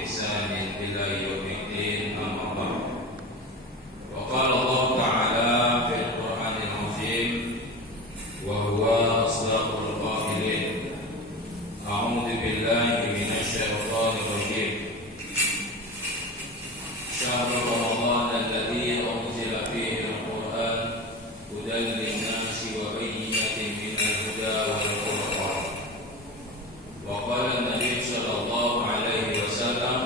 بإحسان إلى يوم الدين أما بعد وقال الله تعالى في القرآن العظيم وهو أصدق القائلين أعوذ بالله من الشيطان الرجيم شهر رمضان الذي أنزل فيه القرآن هدى للناس وبينة من الهدى والفرقان وقال النبي صلى الله عليه وسلم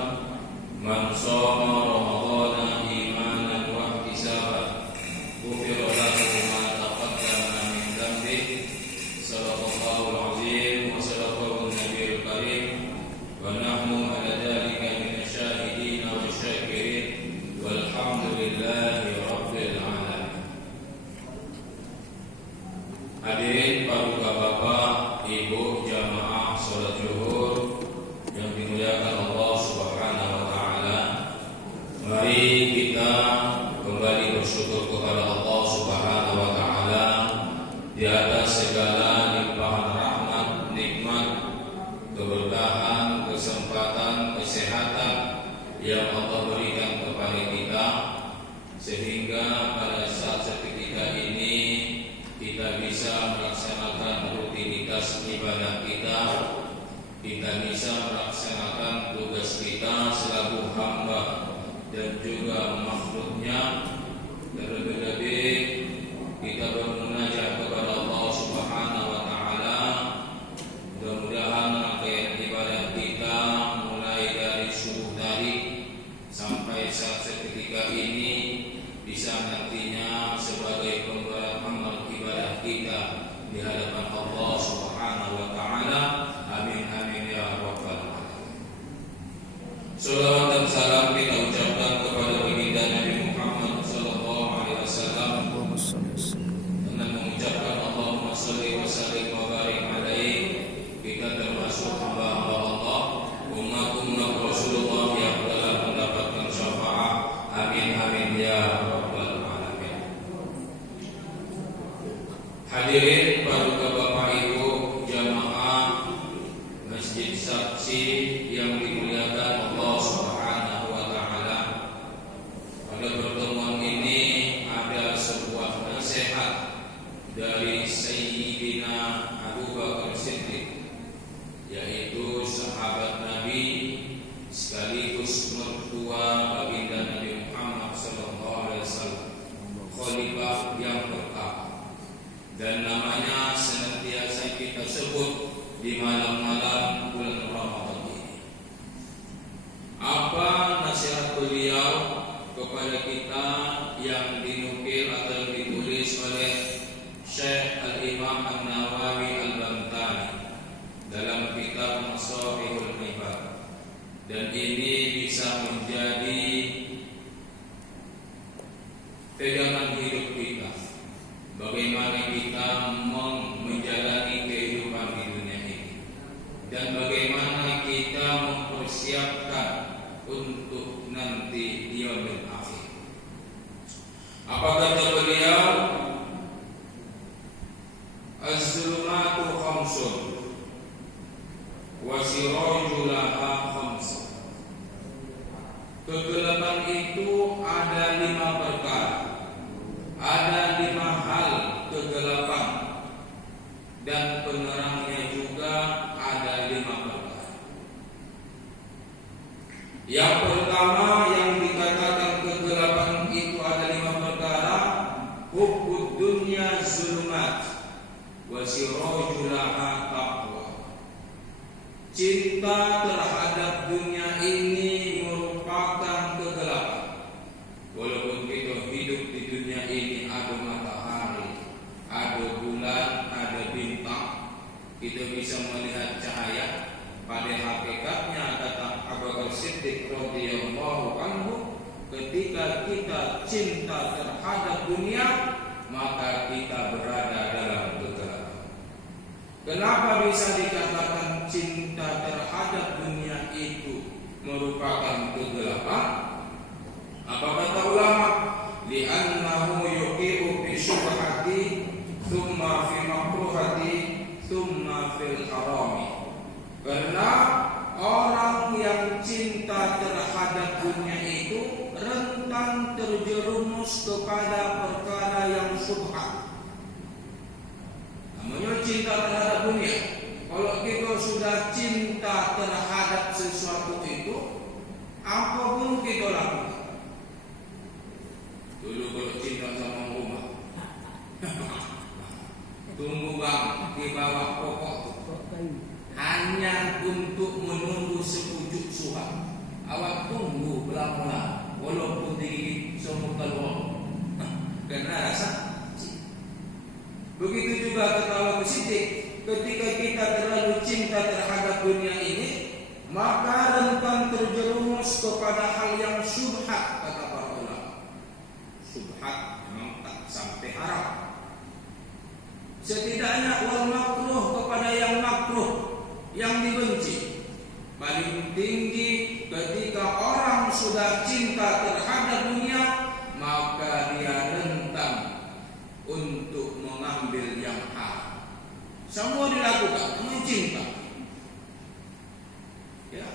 من صام رمضان إيمانا واحتسابا غفر له ما تقدم من ذنبه صدق الله العظيم وصدقه النبي الكريم ونحن على ذلك من الشاهدين والشاكرين والحمد لله رب العالمين. Hadirin paduka Bapak, Ibu, jamaah salat zuhur yang dimuliakan Allah Subhanahu wa taala. Mari kita kembali bersyukur kepada Allah Subhanahu wa taala di atas segala limpahan rahmat, nikmat, keberkahan, kesempatan, kesehatan yang Allah berikan kepada kita, sehingga pada saat seketika ini kita bisa melaksanakan rutinitas ibadah kita bisa melaksanakan tugas kita selaku hamba dan juga makhluknya, dan lebih-lebih kita bermunajat kepada Allah Subhanahu wa taala. Mudah-mudahan rangkaian ibadah kita mulai dari subuh tadi sampai saat seketika ini bisa nantinya sebagai pemberat amal ibadah kita di hadapan Allah Subhanahu wa taala. Amin amin ya rabbal alamin. Salawat dan salam kita ucapkan kepada baginda Nabi Muhammad sallallahu alaihi wasallam dengan mengucapkan Allahumma shalli wa sallim wa barik alaihi. Kita termasuk hamba-hamba Allah, umat Rasulullah yang telah mendapatkan syafaat. Amin amin ya rabbal alamin. Hadirin paduka Bapak Ibu jamaah Masjid Saksi yang dimuliakan Allah Subhanahu wa taala. Pada pertemuan ini ada sebuah nasihat dari Sayyidina Abu Bakar Siddiq, yaitu sahabat Nabi sekaligus mertua baginda Nabi Muhammad sallallahu alaihi wasallam, khalifah yang pertama, dan namanya senantiasa kita sebut di malam-malam bulan Ramadan ini. Apa nasihat beliau kepada kita yang dinukil atau ditulis oleh Syekh Al-Imam An-Nawawi Al-Bantani dalam kitab Mashabihul Ibad, dan ini bisa menjadi pegangan hidup kita, bagaimana kita menjalani kehidupan di dunia ini dan bagaimana kita mempersiapkan untuk nanti di yaumil akhir. Apa kata beliau? Az-zulumatu khamsun wa siraju laha khamsun. Kegelapan itu ada 5 perkara. Ada 5 hal kegelapan, dan penerangnya juga ada 5 perkara. Yang pertama yang dikatakan kegelapan itu ada 5 perkara. Hubbud dunya zulumat wa siraju laha taqwa. Cinta terhadap dunia ini merupakan kegelapan. Walaupun kita hidup di dunia ini ada matahari, ada bulan, ada bintang, kita bisa melihat cahaya. Pada hakikatnya kata Abu Bakar Siddiq radhiyallahu anhu, ketika kita cinta terhadap dunia, maka kita berada dalam kegelapan. Kenapa bisa dikatakan cinta terhadap dunia itu merupakan kegelapan? Apa kata ulama? Li'annahu yuqi'u fi syubhati thumma fi makruhati thumma fil harami. Karena orang yang cinta rentan terjerumus kepada perkara yang syubhat. Namanya cinta terhadap dunia. Kalau kita sudah cinta terhadap sesuatu itu, apapun kita lakukan. Dulu kalau cinta sama rumah, tunggu bang di bawah pokok hanya untuk menunggu sepucuk suha. Awak tunggu pelan-pelan, walaupun digigit semut telur, karena rasa. Begitu juga kata Allah Siddiq, ketika kita terlalu cinta terhadap dunia ini, maka rentan terjerumus kepada hal yang syubhat, kata para ulama. Syubhat memang tak sampai haram. Setidaknya wal makruh kepada yang makruh, yang dibenci. Paling tinggi ketika orang sudah cinta terhadap dunia, maka dia rentan untuk mengambil yang haram. Semua dilakukan dengan cinta. Ya.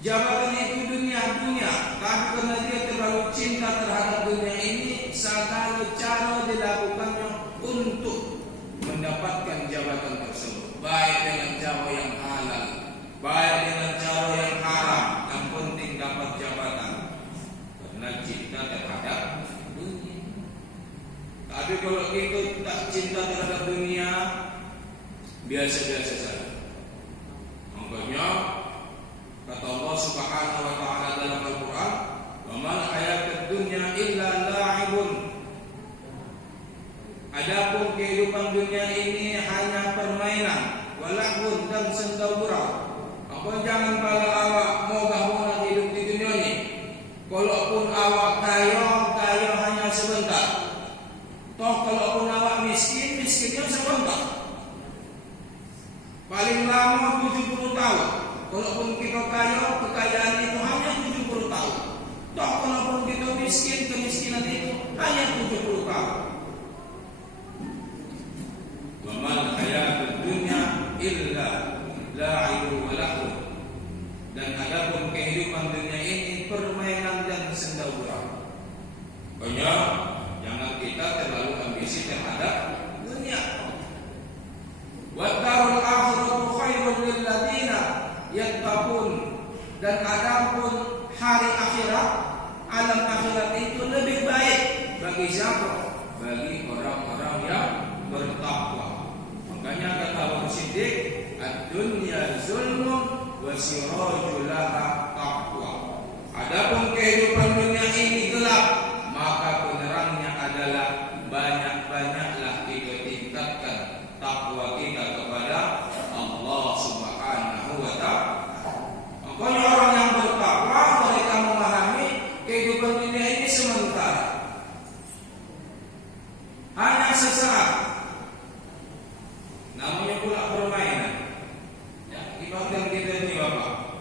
Jabatan itu dunia, tapi karena dia terlalu cinta terhadap dunia ini, segala cara dilakukannya untuk mendapatkan jabatan tersebut, baik dengan cara yang halal, baik dengan cara yang haram, yang penting dapat jabatan karena cinta terhadap dunia. Tapi kalau kita tak cinta terhadap dunia, biasa-biasa saja. Makanya kata Allah Subhanahu wa taala dalam Al-Qur'an, "Wa mal hayatud dunya illa la'ibun." Adapun kehidupan dunia ini hanya permainan, walahun dan senda gurau. Apa jangan pada awak mogah-mogah hidup di dunia ini. Kalaupun awak kaya hanya sebentar. Toh kalaupun awak miskinnya sebentar. Paling lama 70 tahun. Kalaupun kita kaya, kekayaan itu hanya 70 tahun. Toh kalaupun kita miskin, kemiskinan itu hanya 70 tahun. Wa mal hayatud dunya illa la'ibun wa lahu. Dan adapun kehidupan dunia ini permainan dan senda gurau. Makanya jangan kita terlalu ambisi terhadap dunia. Wa darul akhiratu khairul lil ladina yattaqun. Dan adapun hari akhirat, alam akhirat itu lebih baik bagi siapa? Bagi orang-orang yang bertakwa. Makanya kata Abu Siddiq, ad-dunya zulmun wa sirajul laha taqwa. Adapun kehidupan dunia ini gelap, maka penerangnya adalah banyak-banyaklah kita tingkatkan takwa kita kepada Allah Subhanahu wa taala. Makanya orang yang bertakwa, mereka memahami kehidupan dunia ini sementara, hanya sesaat. Namanya pula permainan. Ya, ibaratkan kita ini Bapak,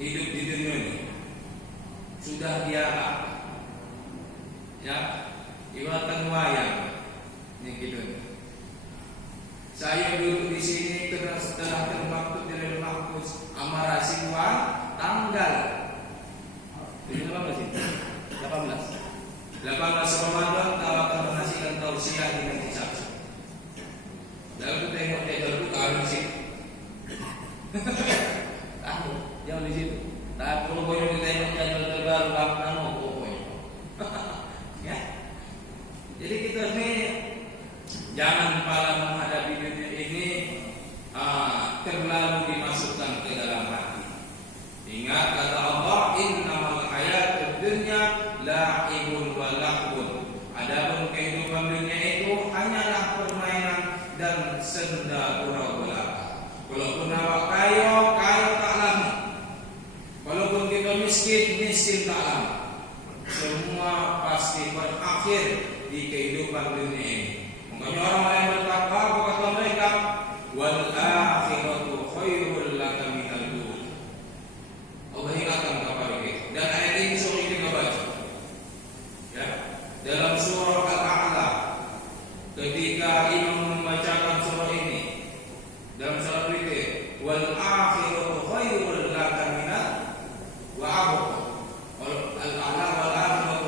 hidup di dunia ini sudah biasa. Ya, ibaratkan wayang. Ini gitu. Saya duduk di sini setelah termaktub dari mahfuz amarasi tanggal 18 Ramadan kalau akan menghasilkan tausiah di Masjid Sabtu. Lalu tengok dia dulu kalau di situ. Tahu, jangan di situ. Tapi kalau boleh ditengok channel terbaru bahkan mau pokoknya. Ya. Jadi kita ini jangan pada menghadapi dunia ini terlalu dimasukkan ke dalam hati. Ingat kata Allah, innamal hayatud dunya la'ibun wa lahwun. Adapun kehidupan dunia itu hanyalah permainan dan senda gurau belaka. Walaupun awak kaya tak lama. Walaupun kita miskin tak lama. Semua pasti berakhir di kehidupan dunia ini. Makanya orang yang bertakwa, apa kata mereka? Wal akhiratu khairul laka minal dunya. Allah ingatkan kepada kita. Dan ayat ini surah kita baca. Ya, dalam surah Al-A'la, ketika imam membacakan surah ini dalam surah itu, wal akhiratu khairul laka minal wa abqa. Al-A'la wal akhiratu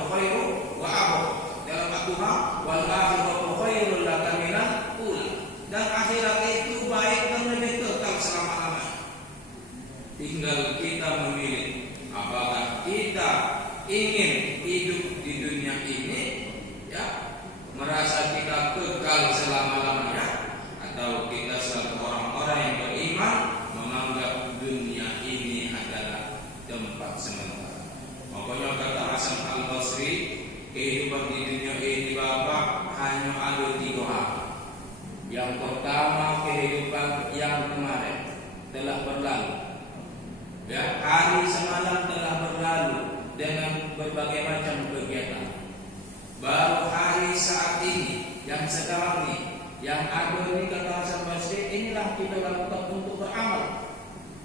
Tinggal kita memilih apakah kita ingin hidup di dunia ini, ya, merasa kita kekal selama-lamanya, atau kita sebagai orang-orang yang beriman menganggap dunia ini adalah tempat sementara. Makanya kata Hasan Al-Basri, kehidupan di dunia ini Bapak hanya ada 3 hal. Yang pertama, kehidupan yang kemarin telah berlalu. Ya, hari semalam telah berlalu dengan berbagai macam kegiatan. Baru hari saat ini, yang sekarang ini, yang ada di kata Hasan Basri, inilah kita lakukan untuk beramal.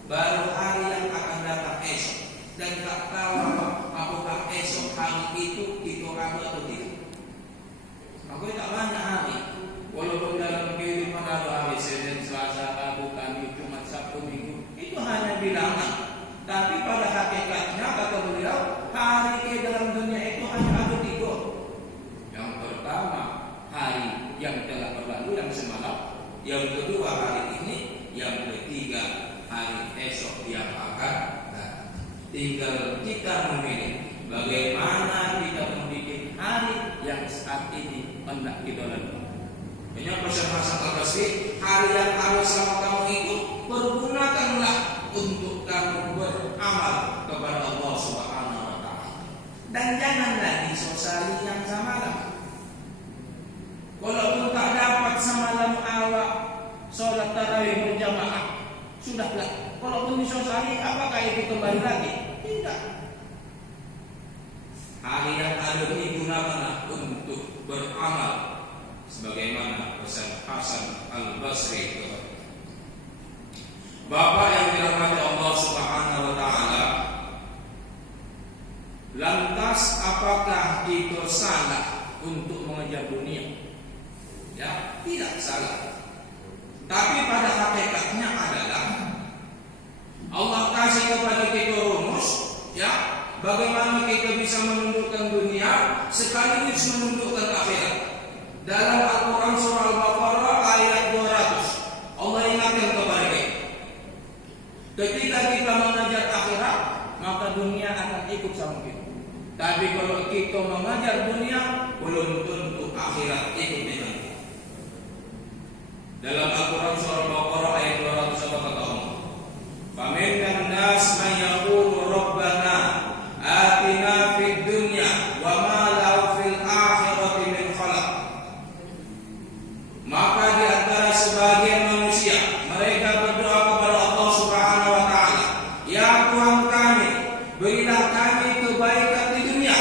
Baru hari yang akan datang esok, dan tak tahu apakah esok hari itu ada atau tidak. Maka tak banyak hari. Walaupun dalam kehidupan ada hari Senin, Selasa, Rabu, Kamis, Jumat, Sabtu, Minggu, itu hanya bilangan. Tapi pada hakikatnya kata beliau, hari ke dalam dunia itu hanya ada 3. Yang pertama, hari yang telah berlalu, yang semalam. Yang kedua, hari ini. Yang ketiga, hari esok yang akan datang. Tinggal kita memilih bagaimana kita membuat hari yang saat ini hendak kita lalui. Banyak pesan-pesan Al-Basri, hari yang ada sama kamu itu pergunakanlah untuk kamu beramal kepada Allah Subhanahu wa Ta'ala. Dan jangan lagi sosali yang semalam. Walaupun tak dapat semalam awak sholat tarawih berjamaah, sudahlah. Walaupun disosali, apakah itu kembali lagi? Tidak. Hari yang ada ini gunakanlah untuk beramal. Sebagaimana pesan Hasan Al-Basri. Bapak yang dirahmati Allah Subhanahu wa Ta'ala, lantas apakah kita salah untuk mengejar dunia? Ya, tidak salah. Tapi pada hakikatnya adalah Allah kasih kepada kita rumus, ya, bagaimana kita bisa menundukkan dunia sekaligus menundukkan akhirat. Dalam Al-Quran surah Al-Baqarah ayat 200, Allah ingatkan kepada kita, ketika kita mengajar akhirat, maka dunia akan ikut sama kita. Tapi kalau kita mengajar dunia, belum tentu akhirat ikut dengan kita. Dalam Al-Quran surah Al-Baqarah ayat 200 kata Allah, "Faminnan nas man yaqulu rabbana atina fid dunya wa ma lahu fil akhirati min khalaq." Maka di antara sebagian manusia, mereka berdoa kepada Allah Subhanahu wa Ta'ala, "Ya Tuhan kami, berilah kami kebaikan di dunia,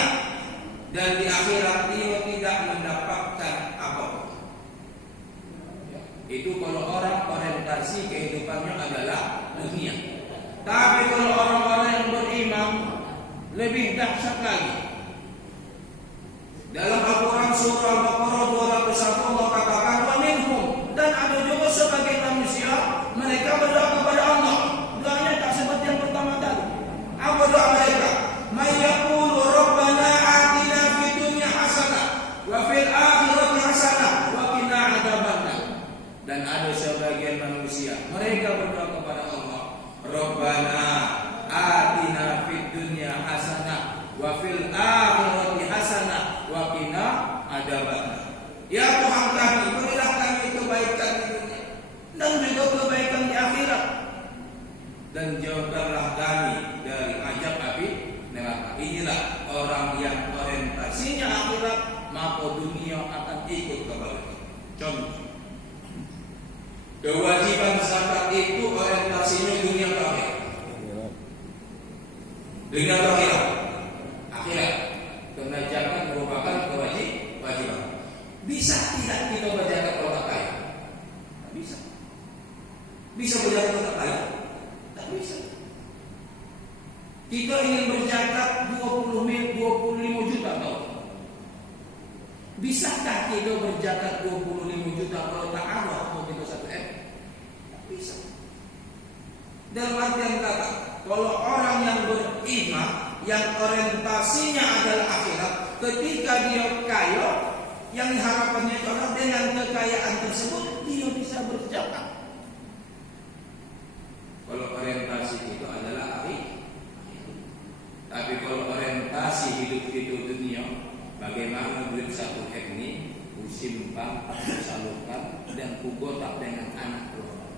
dan di akhirat dia tidak mendapatkan apapun." Itu kalau orang orientasi kehidupannya adalah dunia. Tapi kalau orang-orang yang beriman, lebih dahsyat lagi. Dalam Al-Quran surah Al-Baqarah 201 Allah katakan, "Wa minhum," dan ada juga sebagian manusia, mereka berdoa kepada Allah. Doanya tak seperti yang pertama tadi. Apa doa mereka? "May yaqulu rabbana atina fid dunya hasanah wa fil akhirati hasanah wa qina adzabannar." Dan ada sebagian manusia, mereka berdoa kepada Allah, "Rabbana atina fid dunya hasanah wa fil akhirati hasanah wa qina adzabannar." Ya Tuhan kami, berilah kami kebaikan di dunia dan juga kebaikan di akhirat, dan jauhkanlah kami dari azab api neraka. Inilah orang yang orientasinya akhirat, maka dunia akan ikut kepada kita. Contoh, kewajiban zakat itu orientasinya dunia ke akhirat. Dunia ke akhirat. Akhirat. Karena zakat merupakan kewajiban. Bisa tidak kita berzakat kalau tak kaya? Tak bisa. Bisa berzakat kalau tak kaya? Tak bisa. Kita ingin berzakat 25 juta tahun. Bisakah kita berzakat 25 juta kalau tak ada atau kita 1 M? Tak bisa. Dalam artian kata, kalau orang yang beriman, yang orientasinya adalah akhirat, ketika dia kaya, yang harapannya itu adalah dengan kekayaan tersebut dia bisa berzakat. Kalau orientasi itu adalah simpan, aku salurkan, dan kugotak dengan anak keluarga.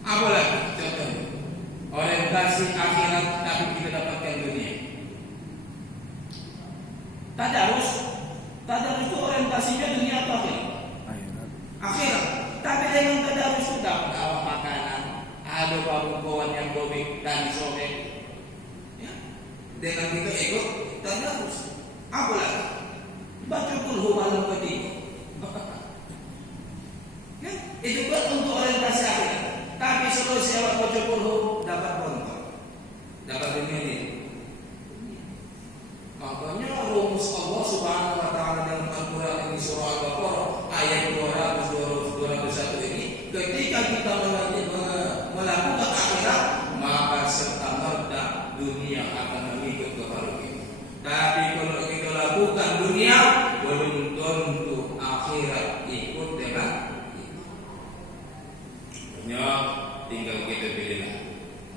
Apalagi contohnya orientasi akhirat tapi kita dapatkan dunia. Tadarus itu orientasinya dunia atau akhirat? Akhirat. Tapi dengan tadarus itu dapat awak makanan, ada kawan yang gobek dan sobek. Ya. Dengan kita ikut tadarus. Apalagi baca kulhu malam ketiga. Ya, itu kan untuk orientasi akhirat. Tapi selesai awak baca kulhu dapat bontot, dapat dunia ini. Makanya rumus Allah Subhanahu wa taala dalam Al-Qur'an ini surah Al-Baqarah ayat 201 ini, ketika kita melakukan akhirat maka serta-merta dunia akan mengikut kepada kita. Tapi kalau kita lakukan dunia belum tentu akhirat ikut dengan kita. Pokoknya tinggal kita pilih.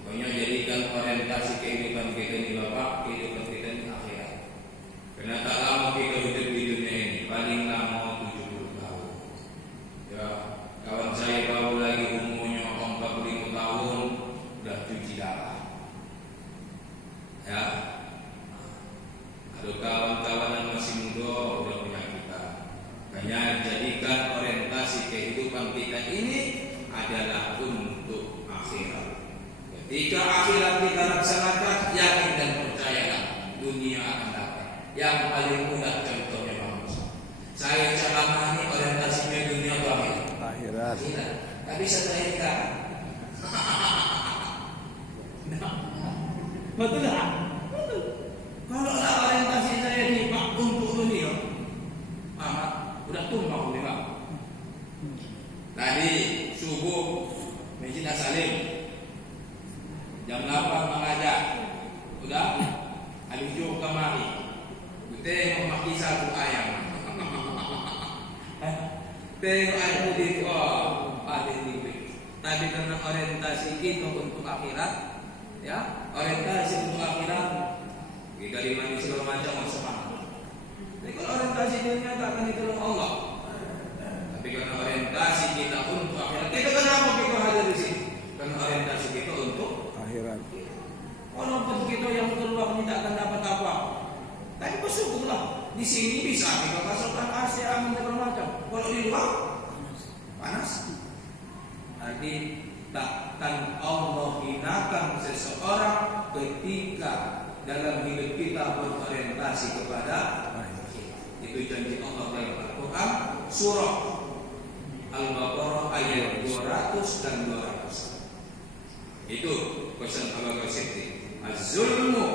Pokoknya jadikan orientasi kehidupan kita ini Bapak, kehidupan kita ini akhirat. Karena tak lama kita hidup di dunia ini, paling lama 70 tahun. Ya, kawan saya baru lagi umurnya 45 tahun udah cuci darah. Ya, ada kawan-kawan yang masih muda udah punya kita. Makanya jadikan orientasi kehidupan kita ini adalah untuk akhirat. Ketika akhirat kita laksanakan, yakin dan percayalah dunia akan datang. Yang paling mudah contohnya bangsa. Saya ceramah ini orientasinya dunia atau akhirat? Akhirat. Tapi setelah ini kan? Betul tak? Betul. Kalau lah orientasi saya ini Pak untuk dunia, amat udah tumpah nih Pak. Tadi subuh Masjid As-Salim jam 8 mengajar, udah habis jauh kemari. Tengok maki satu ayam. Tengok ayam di ada di. Tapi karena orientasi kita untuk akhirat, ya orientasi untuk akhirat, kita dimani segala macam semangat. Tapi kalau orientasi dunia tak akan ditolong Allah. Tapi karena orientasi kita untuk akhirat, kita kenapa kita hadir di sini? Karena orientasi kita untuk akhirat. Walaupun kita yang keluar tidak akan dapat apa. Tapi bersyukurlah di sini bisa kita masukkan AC, angin segala macam. Kalau di luar panas. Jadi takkan Allah hinakan seseorang ketika dalam hidup kita berorientasi kepada itu janji Allah dalam Al-Quran surah Al-Baqarah ayat 200 dan 200. Itu pesan Allah Siti. Az-zulmu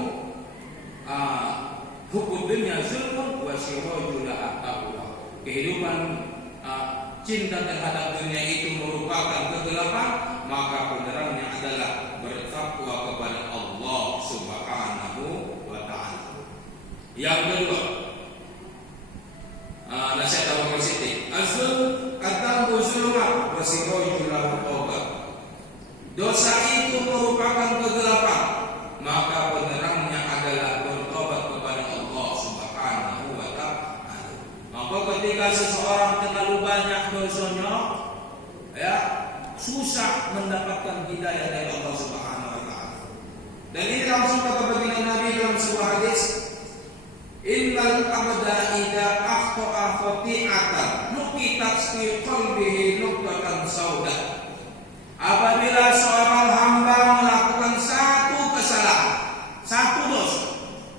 hukum dunia zulmun wa syirajul taqwa. Kehidupan cinta terhadap dunia itu merupakan kegelapan, maka penerangnya adalah bertakwa kepada Allah Subhanahu wa taala. Yang kedua, nasihat Abu Siti, azul katamu zulma wa syirajul taqwa. Dosa itu merupakan kegelapan, maka penerangnya adalah bertobat kepada Allah Subhanahu wa taala. Maka ketika seseorang terlalu banyak dosanya, ya, susah mendapatkan hidayah dari Allah Subhanahu wa taala. Dan ini langsung kata baginda Nabi dalam sebuah hadis, innal abda idza akhta'a khati'atan nuqitat fi qalbihi nuqtatan sauda. Apabila seorang hamba melakukan satu kesalahan, satu dosa,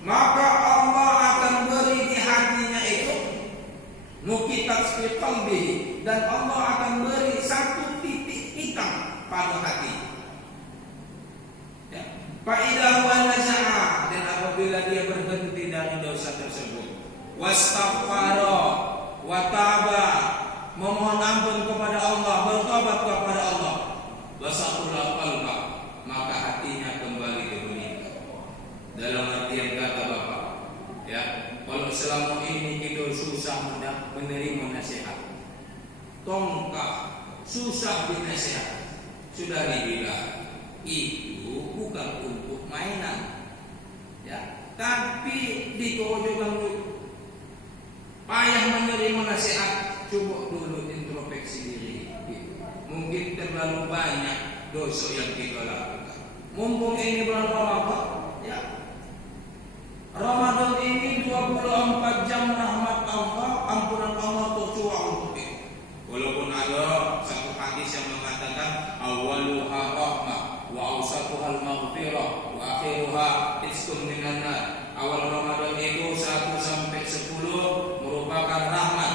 maka Allah akan beri di hatinya itu nuqitat fi qalbihi, dan Allah akan beri satu titik hitam pada hati. Ya. Fa idza huwa naza'a, dan apabila dia berhenti dari dosa tersebut, wastaghfara wa taba, memohon ampun kepada Allah, bertobat kepada Allah, wasaqula qalba, maka hatinya kembali ke dunia. Dalam artian kata Bapak, ya, kalau selama ini kita susah menerima nasihat, tongkak susah dinasihat, sudah dibilang itu bukan untuk mainan, ya. tapi ditojokan dulu. Payah menerima nasihat, coba dulu introspeksi diri. Mungkin terlalu banyak dosa yang kita lakukan. Mumpung ini bulan Ramadan, ya. Ramadan ini 24 jam rahmat Allah, ampunan Allah tercurah untuk kita. Walaupun ada satu hadis yang mengatakan awaluha rahmah wa awsatuha al-maghfirah wa akhiruha itqun minan nar. Awal Ramadan itu 1 sampai 10 merupakan rahmat.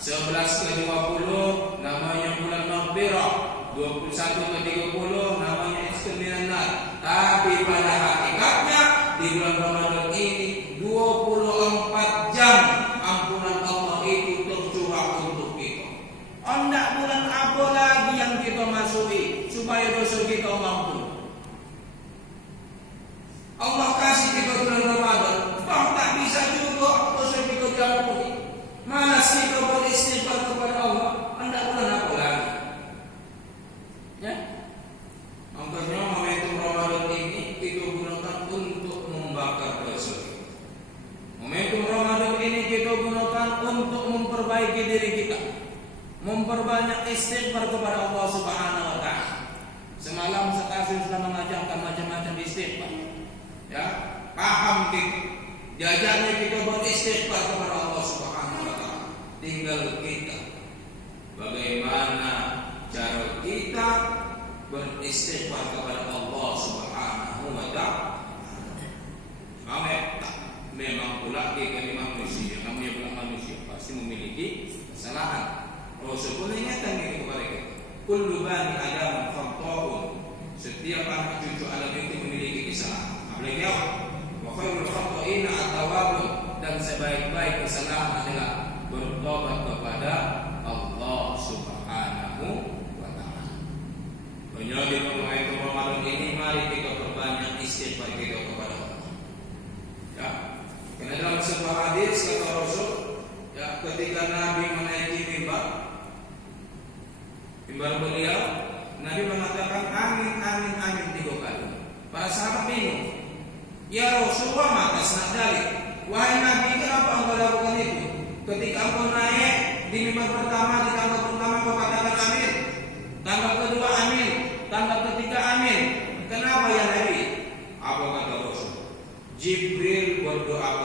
11 ke 20 namanya bulan maghfirah. 21 ke 30 namanya itqun minan nar. Tapi pada hakikatnya di bulan Ramadan ini 24 jam ampunan Allah itu tercurah untuk kita. Enggak bulan apa lagi yang kita masuki supaya dosa kita ampun. Allah kasih kita bulan Ramadan, toh tak bisa juga dosa kita diampuni. Malas kita beristighfar kepada Allah, enggak bulan apa lagi. Ya? Makanya momentum Ramadan ini kita gunakan untuk membakar dosa. Momentum Ramadan ini kita gunakan untuk memperbaiki diri kita, memperbanyak istighfar kepada Allah Subhanahu wa taala. Semalam Ustaz sudah mengajarkan macam-macam istighfar. Ya, paham kita. Jajarnya kita beristighfar kepada Allah Subhanahu wa taala. Tinggal kita bagaimana cara kita beristighfar kepada Allah Subhanahu wa taala. Memang pula kita manusia, namanya pula manusia pasti memiliki kesalahan. Rasul pun ingatkan itu kepada kita. Kullu bani Adam khata'un. Setiap anak cucu Adam itu memiliki kesalahan. Apalagi apa? Wa khairul khata'ina at-tawwabun, dan sebaik-baik kesalahan adalah bertobat kepada Allah Subhanahu wa taala. Menjadi momentum Ramadan ini mari kita perbanyak istighfar kita kepada Allah. Ya. Karena dalam sebuah hadis kata Rasul, ya, ketika Nabi menaiki mimbar beliau, Nabi mengatakan amin amin amin 3 kali. Para sahabat bingung. Ya Rasulullah, maka senadari, wahai Nabi, kenapa engkau lakukan itu? Ketika engkau naik di mimbar pertama, di tangga pertama kau katakan amin, tangga kedua amin, tangga ketiga amin. Kenapa ya Nabi? Apa kata Rasul? Jibril berdoa